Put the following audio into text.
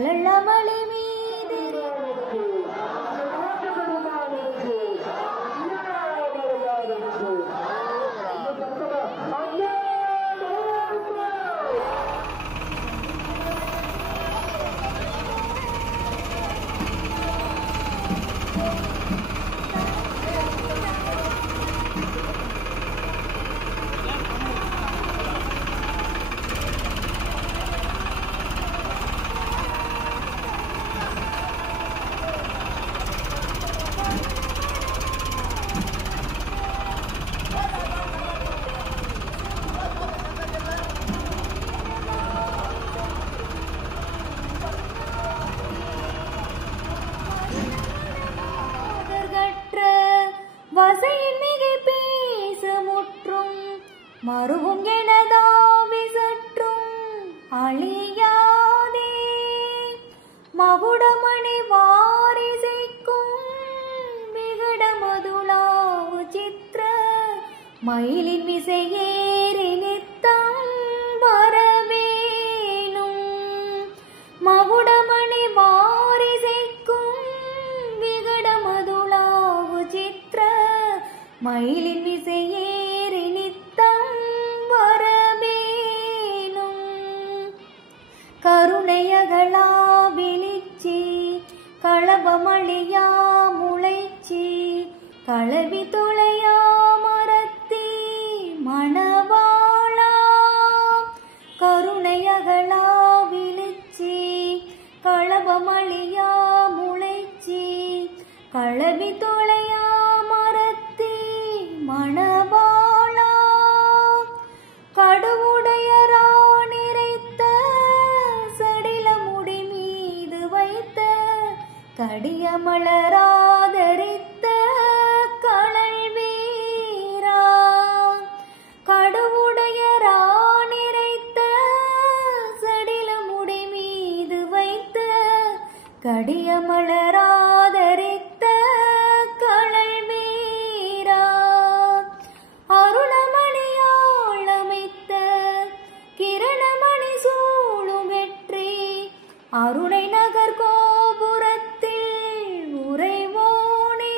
கலள்ளமலை மீது வசையின் மிகை பேச முற்றும் மறுவும் எனதாவி சற்றும் அழியாதே மகுடமணி வாரிசைக்கும் விகடமதுளாவு சித்திர மயிலின் விசையேறி நித்தம் வரவேணும் மகுடமணி வாரிசைக்கும் விகடமதுளாவு சித்திர மயிலின் விசையேறி நித்தம் வரவேணும் கருணையகளா விழிச்சி களபமழியா முளைச்சி களவி தொலையா மரத்தி மணவாளா கருணையகளா விழிச்சி களபமழியா முளைச்சி களவி தொலையா மரத்தி மணவாளா கடுவுடையரா நிறைத்த சடில முடி மீது வைத்த கடியமலராதரித்த கழல் வீரா கடுவுடையரா நிறைத்த சடில முடி மீது வைத்த கடியமலராதரித்த கழல் வீரா அருணமணியாள் அமைத்த கிரணமணி சூழும் வெற்றி அருணை நகர் கோபுரத்தில் உறைவோனே